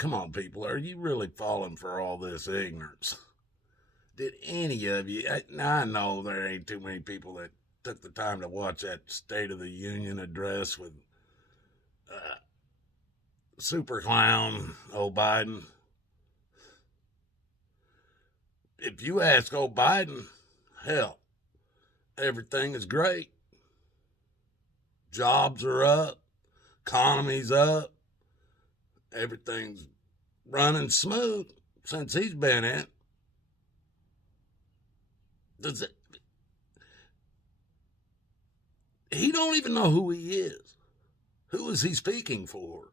come on, people, are you really falling for all this ignorance? Did any of you? I know there ain't too many people that took the time to watch that State of the Union address with uh, super clown old Biden. If you ask old Biden, hell, everything is great. Jobs are up, economy's up, everything's running smooth since he's been in. Does it? He don't even know who he is. Who is he speaking for?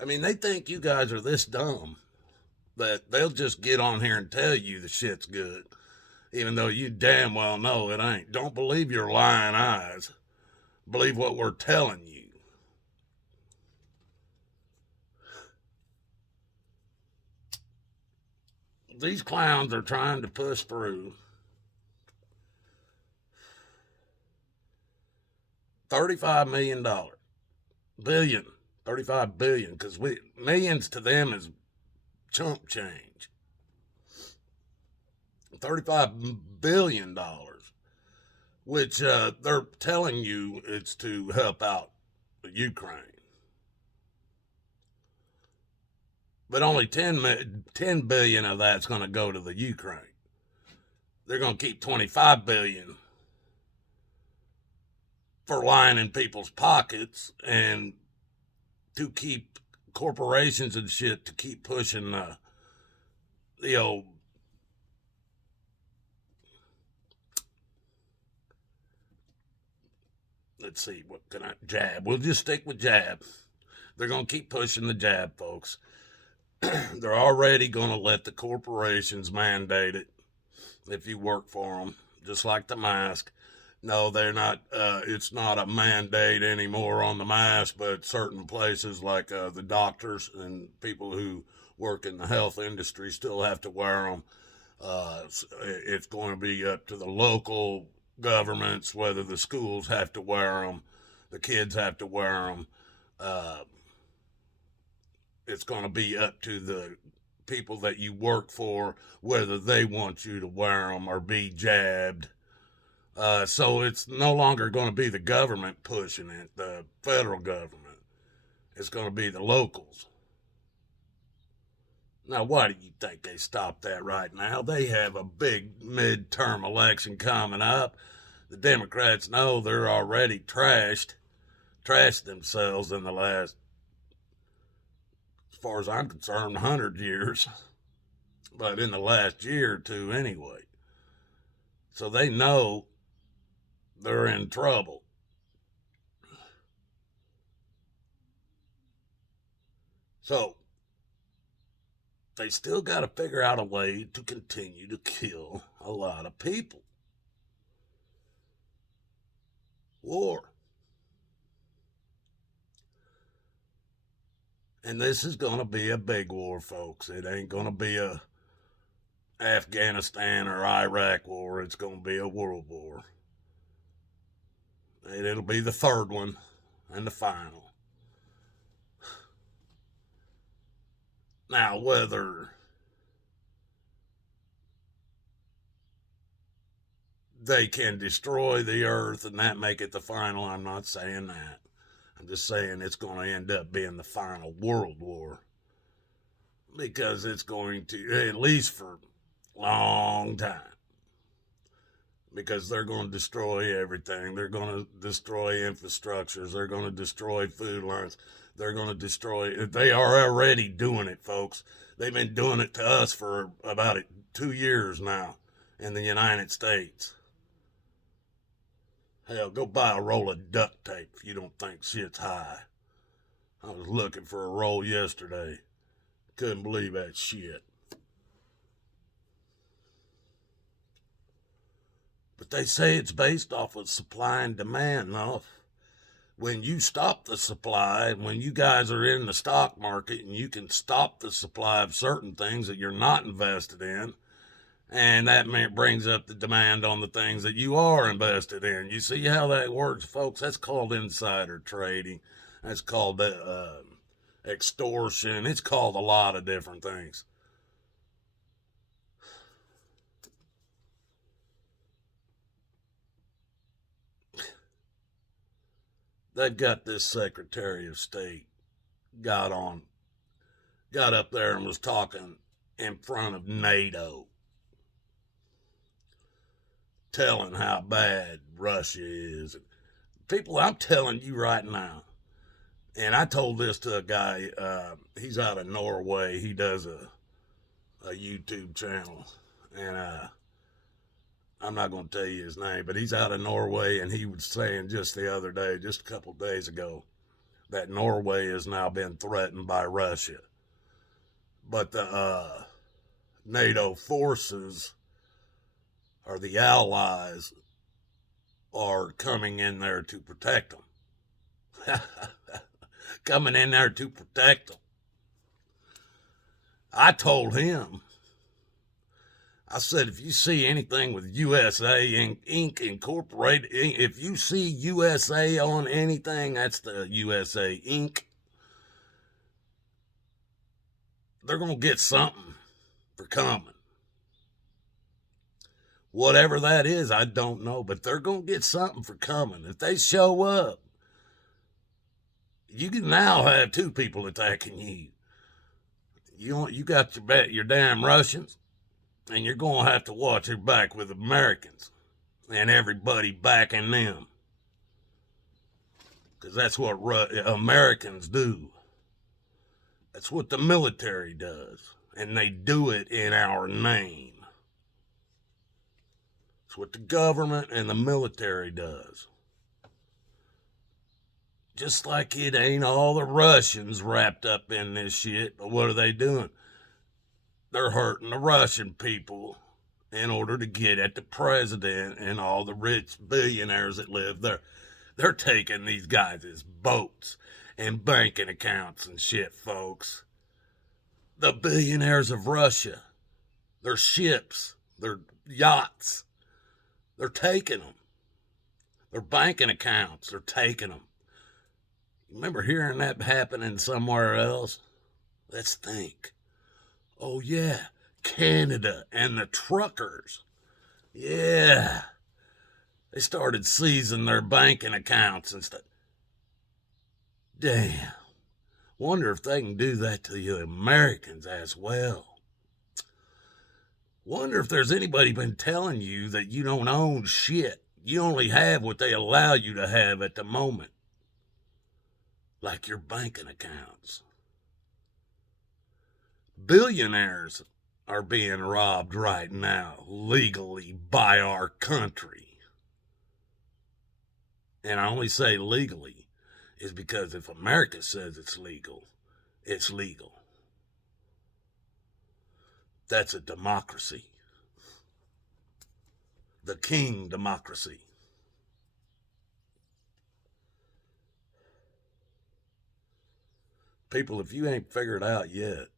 I mean, they think you guys are this dumb that they'll just get on here and tell you the shit's good, even though you damn well know it ain't. Don't believe your lying eyes. Believe what we're telling you. These clowns are trying to push through $35 million. Billion. 35 billion, because millions to them is chump change. $35 billion, which they're telling you it's to help out Ukraine. But only 10 billion of that's going to go to the Ukraine. They're going to keep 25 billion for lying in people's pockets and to keep corporations and shit to keep pushing the old let's see, what can I jab? We'll just stick with jab. They're going to keep pushing the jab, folks. They're already going to let the corporations mandate it if you work for them, just like the mask. No, they're not. It's not a mandate anymore on the mask, but certain places like the doctors and people who work in the health industry still have to wear them. It's going to be up to the local governments whether the schools have to wear them, the kids have to wear them. It's going to be up to the people that you work for whether they want you to wear them or be jabbed. So it's no longer going to be the government pushing it, the federal government. It's going to be the locals. Now, why do you think they stopped that right now? They have a big midterm election coming up. The Democrats know they're already trashed themselves in the last, as far as I'm concerned, 100 years. But in the last year or two anyway. So they know they're in trouble. So they still got to figure out a way to continue to kill a lot of people. War. And this is going to be a big war, folks. It ain't going to be a Afghanistan or Iraq war. It's going to be a world war. And it'll be the third one and the final. Now, whether they can destroy the earth and that make it the final, I'm not saying that. I'm just saying it's going to end up being the final world war. Because it's going to, at least for a long time. Because they're going to destroy everything. They're going to destroy infrastructures. They're going to destroy food lines. They're going to destroy, they are already doing it, folks. They've been doing it to us for about 2 years now in the United States. Hell, go buy a roll of duct tape if you don't think shit's high. I was looking for a roll yesterday. Couldn't believe that shit. But they say it's based off of supply and demand. Now, when you stop the supply, when you guys are in the stock market and you can stop the supply of certain things that you're not invested in, and that brings up the demand on the things that you are invested in. You see how that works, folks? That's called insider trading. That's called extortion. It's called a lot of different things. They've got this Secretary of State got up there and was talking in front of NATO, telling how bad Russia is. People, I'm telling you right now, and I told this to a guy, he's out of Norway. He does a YouTube channel, and I'm not going to tell you his name, but he's out of Norway, and he was saying just the other day, just a couple of days ago, that Norway has now been threatened by Russia. But the NATO forces, or the allies, are coming in there to protect them. Coming in there to protect them. I told him, I said, if you see anything with USA Inc. Incorporated, if you see USA on anything, that's the USA Inc. They're going to get something for coming. Whatever that is, I don't know, but they're going to get something for coming. If they show up, you can now have two people attacking you. You got your damn Russians, and you're going to have to watch your back with Americans and everybody backing them. Because that's what Americans do. That's what the military does. And they do it in our name. It's what the government and the military does. Just like it ain't all the Russians wrapped up in this shit, but what are they doing? They're hurting the Russian people in order to get at the president and all the rich billionaires that live there. They're taking these guys' boats and banking accounts and shit, folks. The billionaires of Russia, their ships, their yachts, they're taking them. Their banking accounts, they're taking them. Remember hearing that happening somewhere else? Let's think. Oh, yeah, Canada and the truckers. Yeah. They started seizing their banking accounts and stuff. Damn. Wonder if they can do that to you Americans as well. Wonder if there's anybody been telling you that you don't own shit. You only have what they allow you to have at the moment. Like your banking accounts. Billionaires are being robbed right now, legally, by our country. And I only say legally is because if America says it's legal, it's legal. That's a democracy. The king democracy. People, if you ain't figured out yet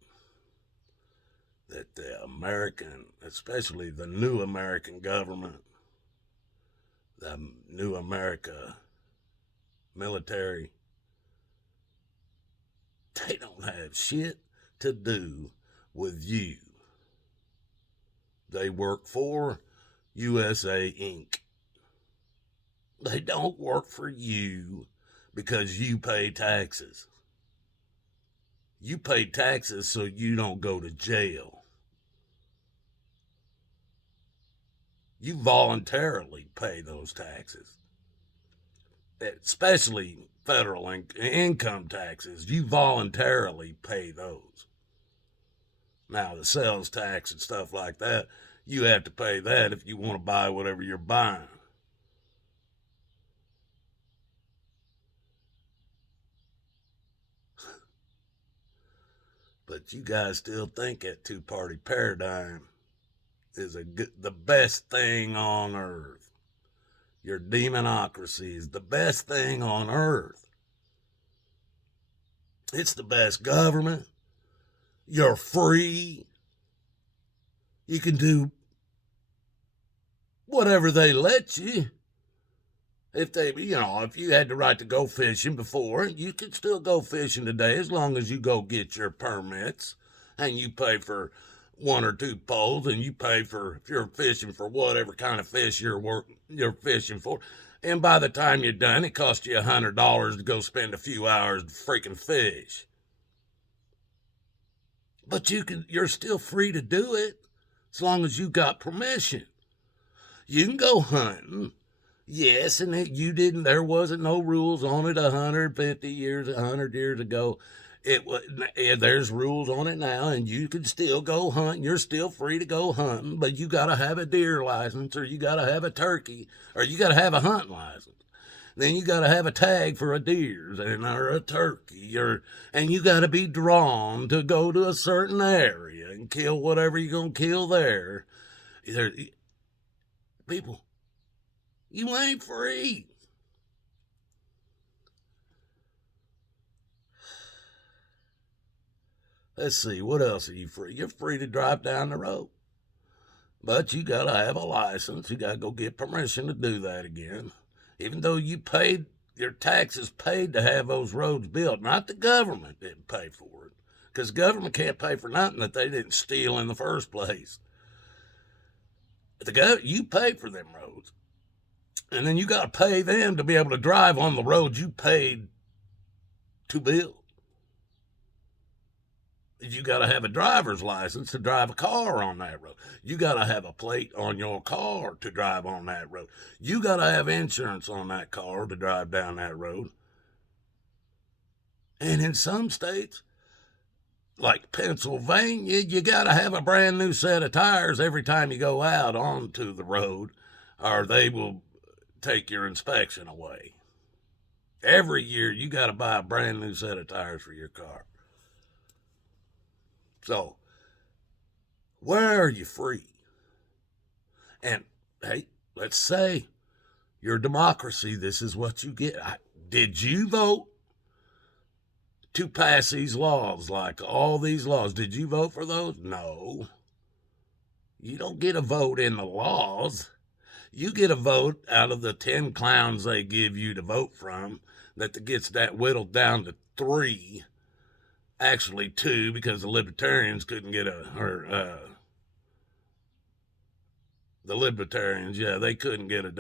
that the American, especially the new American government, the new America military, they don't have shit to do with you. They work for USA Inc. They don't work for you because you pay taxes. You pay taxes so you don't go to jail. You voluntarily pay those taxes. Especially federal income taxes. You voluntarily pay those. Now, the sales tax and stuff like that, you have to pay that if you want to buy whatever you're buying. But you guys still think that two-party paradigm is the best thing on earth. Your demonocracy is the best thing on earth. It's the best government. You're free. You can do whatever they let you. If you had the right to go fishing before, you could still go fishing today as long as you go get your permits and you pay for one or two poles and you pay for, if you're fishing for whatever kind of fish you're fishing for. And by the time you're done, it costs you $100 to go spend a few hours to freaking fish. But you're still free to do it as long as you got permission. You can go hunting. Yes, and there wasn't no rules on it 150 years, 100 years ago. There's rules on it now, and you can still go hunting. You're still free to go hunting, but you got to have a deer license, or you got to have a turkey, or you got to have a hunting license. Then you got to have a tag for a deer or a turkey, and you got to be drawn to go to a certain area and kill whatever you're gonna kill there. People, you ain't free. Let's see, what else are you free? You're free to drive down the road. But you got to have a license. You got to go get permission to do that again. Even though you paid your taxes paid to have those roads built, not the government didn't pay for it. Because government can't pay for nothing that they didn't steal in the first place. You pay for them roads. And then you got to pay them to be able to drive on the roads you paid to build. You got to have a driver's license to drive a car on that road. You got to have a plate on your car to drive on that road. You got to have insurance on that car to drive down that road. And in some states, like Pennsylvania, you got to have a brand new set of tires every time you go out onto the road, or they will take your inspection away. Every year, you got to buy a brand new set of tires for your car. So, where are you free? And, hey, let's say your democracy, this is what you get. Did you vote to pass these laws, like all these laws? Did you vote for those? No. You don't get a vote in the laws. You get a vote out of the 10 clowns they give you to vote from that gets that whittled down to 3. Actually 2, because the libertarians couldn't get the libertarians, they couldn't get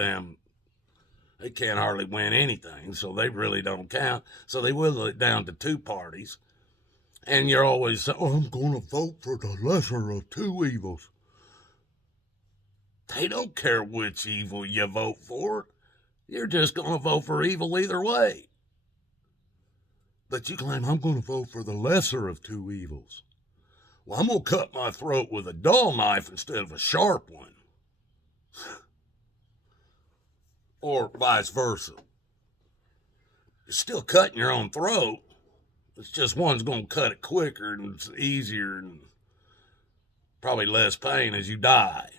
they can't hardly win anything, so they really don't count. So they whittle it down to 2 parties. And you're always saying, I'm going to vote for the lesser of 2 evils. They don't care which evil you vote for. You're just going to vote for evil either way. But you claim, I'm going to vote for the lesser of 2 evils. Well, I'm going to cut my throat with a dull knife instead of a sharp one. Or vice versa. You're still cutting your own throat. It's just one's going to cut it quicker and it's easier and probably less pain as you die.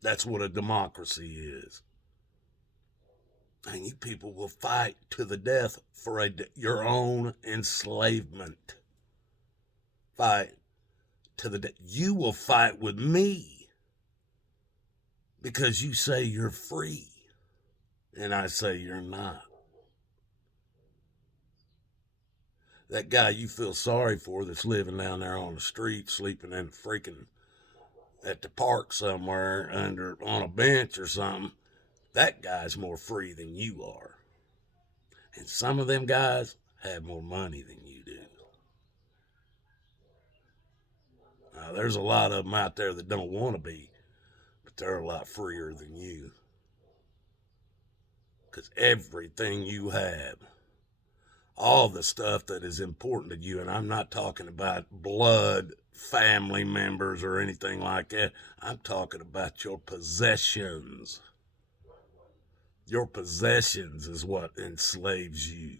That's what a democracy is. And you people will fight to the death for your own enslavement. Fight to the death. You will fight with me because you say you're free, and I say you're not. That guy you feel sorry for that's living down there on the street, sleeping in at the park somewhere on a bench or something, that guy's more free than you are. And some of them guys have more money than you do. Now, there's a lot of them out there that don't want to be, but they're a lot freer than you. Because everything you have, all the stuff that is important to you, and I'm not talking about blood, family members, or anything like that. I'm talking about your possessions. Your possessions is what enslaves you.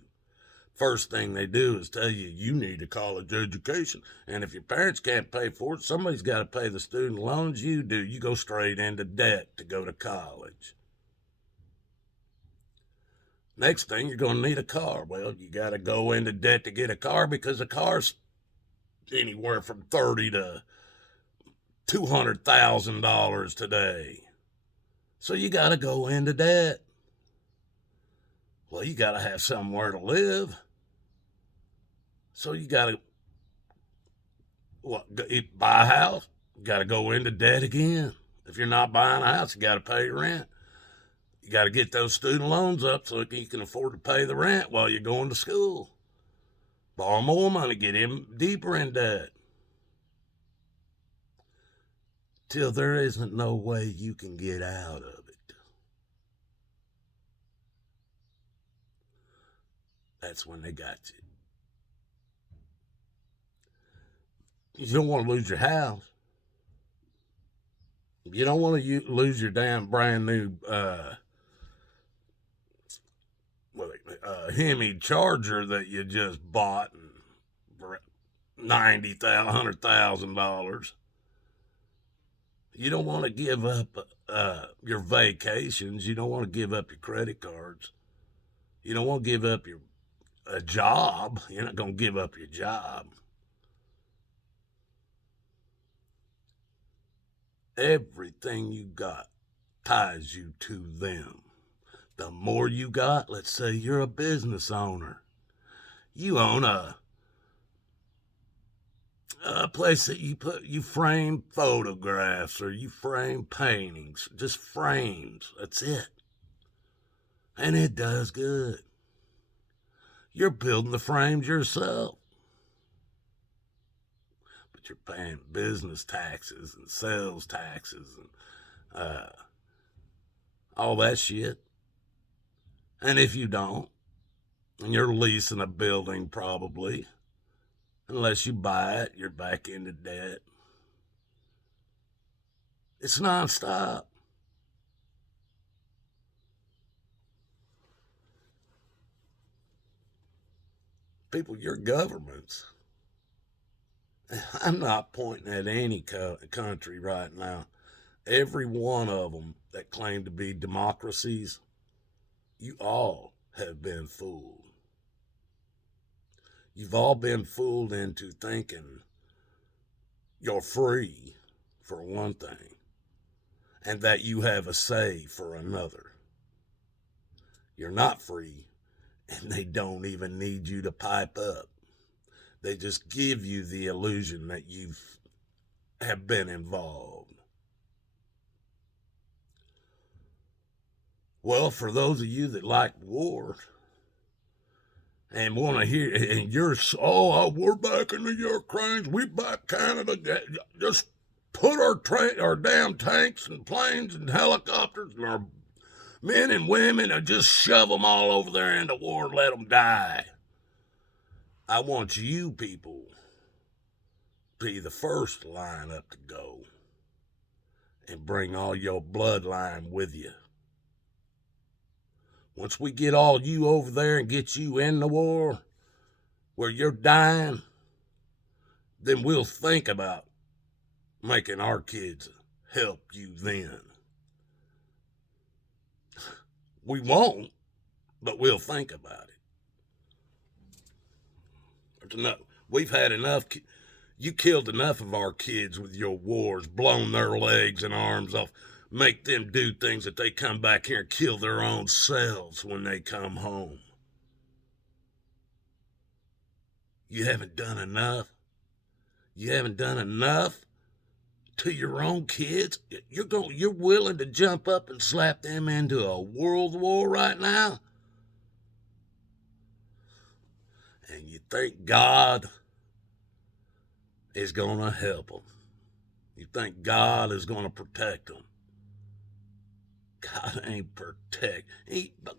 First thing they do is tell you, you need a college education. And if your parents can't pay for it, somebody's got to pay the student loans. You do. You go straight into debt to go to college. Next thing, you're going to need a car. Well, you got to go into debt to get a car because a car's anywhere from $30,000 to $200,000 today. So you got to go into debt. Well, you got to have somewhere to live. So you got to buy a house. You got to go into debt again. If you're not buying a house, you got to pay rent. You got to get those student loans up so you can afford to pay the rent while you're going to school. Borrow more money, get in deeper in debt. Till there isn't no way you can get out of it. That's when they got you. You don't want to lose your house. You don't want to lose your damn brand new Hemi Charger that you just bought for $100,000. You don't want to give up your vacations. You don't want to give up your credit cards. You don't want to give up a job. You're not going to give up your job. Everything you got ties you to them. The more you got, let's say you're a business owner. You own a place that you frame photographs or you frame paintings, just frames. That's it. And it does good. You're building the frames yourself. But you're paying business taxes and sales taxes and all that shit. And if you don't, and you're leasing a building probably, unless you buy it, you're back into debt. It's nonstop. People, your governments. I'm not pointing at any country right now. Every one of them that claim to be democracies, you all have been fooled. You've all been fooled into thinking you're free, for one thing, and that you have a say for another. You're not free, and they don't even need you to pipe up. They just give you the illusion that you have been involved. Well, for those of you that like war and want to hear, and you're, we're back in the Ukraine, we back Canada, just put our damn tanks and planes and helicopters and our men and women and just shove them all over there into war and let them die. I want you people to be the first line up to go and bring all your bloodline with you. Once we get all you over there and get you in the war where you're dying, then we'll think about making our kids help you then. We won't, but we'll think about it. We've had enough. You killed enough of our kids with your wars, blown their legs and arms off, make them do things that they come back here and kill their own selves when they come home. You haven't done enough. You haven't done enough to your own kids. You're willing to jump up and slap them into a world war right now? And you think God is going to help them. You think God is going to protect them. God ain't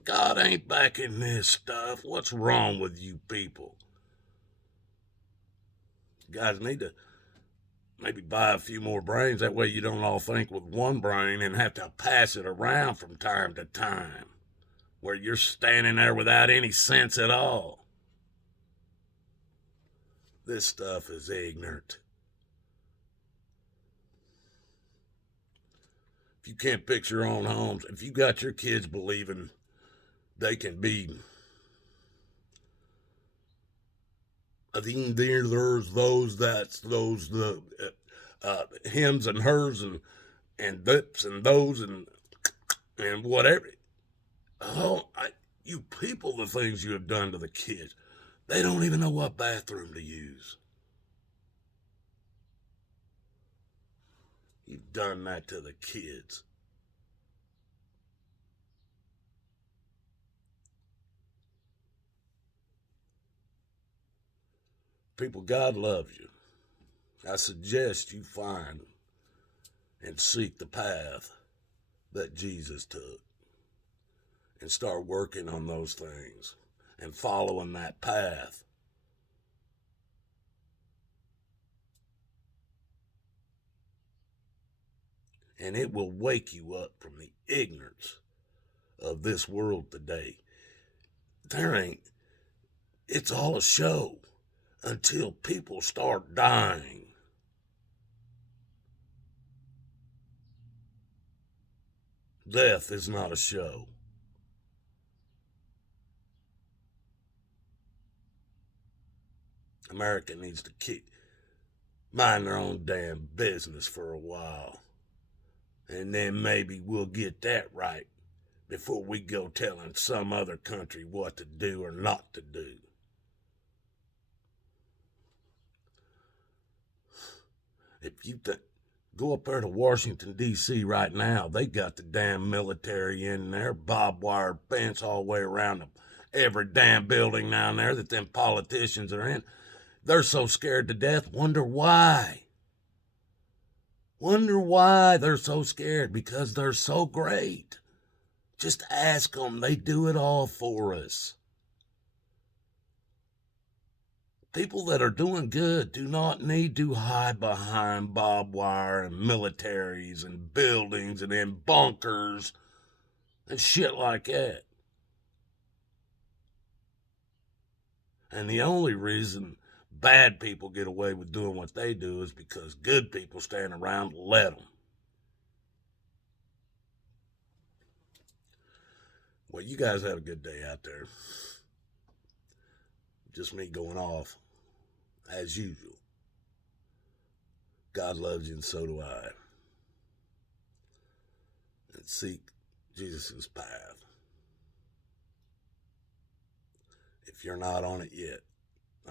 God ain't backing this stuff. What's wrong with you people? You guys need to maybe buy a few more brains. That way you don't all think with one brain and have to pass it around from time to time, where you're standing there without any sense at all. This stuff is ignorant. If you can't fix your own homes, if you got your kids believing they can be, I think there's those, the hims and hers and dips and those and And whatever, oh, you people, the things you have done to the kids, they don't even know what bathroom to use. You've done that to the kids. People, God loves you. I suggest you find and seek the path that Jesus took and start working on those things and following that path. And it will wake you up from the ignorance of this world today. There ain't, it's all a show until people start dying. Death is not a show. America needs to mind their own damn business for a while. And then maybe we'll get that right before we go telling some other country what to do or not to do. If you go up there to Washington, D.C. right now, they got the damn military in there, barbed wire fence all the way around every damn building down there that them politicians are in. They're so scared to death. Wonder why. Wonder why they're so scared. Because they're so great. Just ask them. They do it all for us. People that are doing good do not need to hide behind barbed wire and militaries and buildings and in bunkers and shit like that. And the only reason bad people get away with doing what they do is because good people stand around and let them. Well, you guys have a good day out there. Just me going off, as usual. God loves you and so do I. And seek Jesus' path. If you're not on it yet,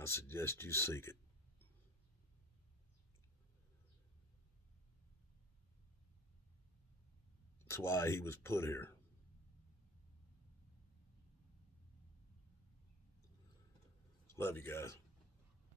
I suggest you seek it. That's why he was put here. Love you guys.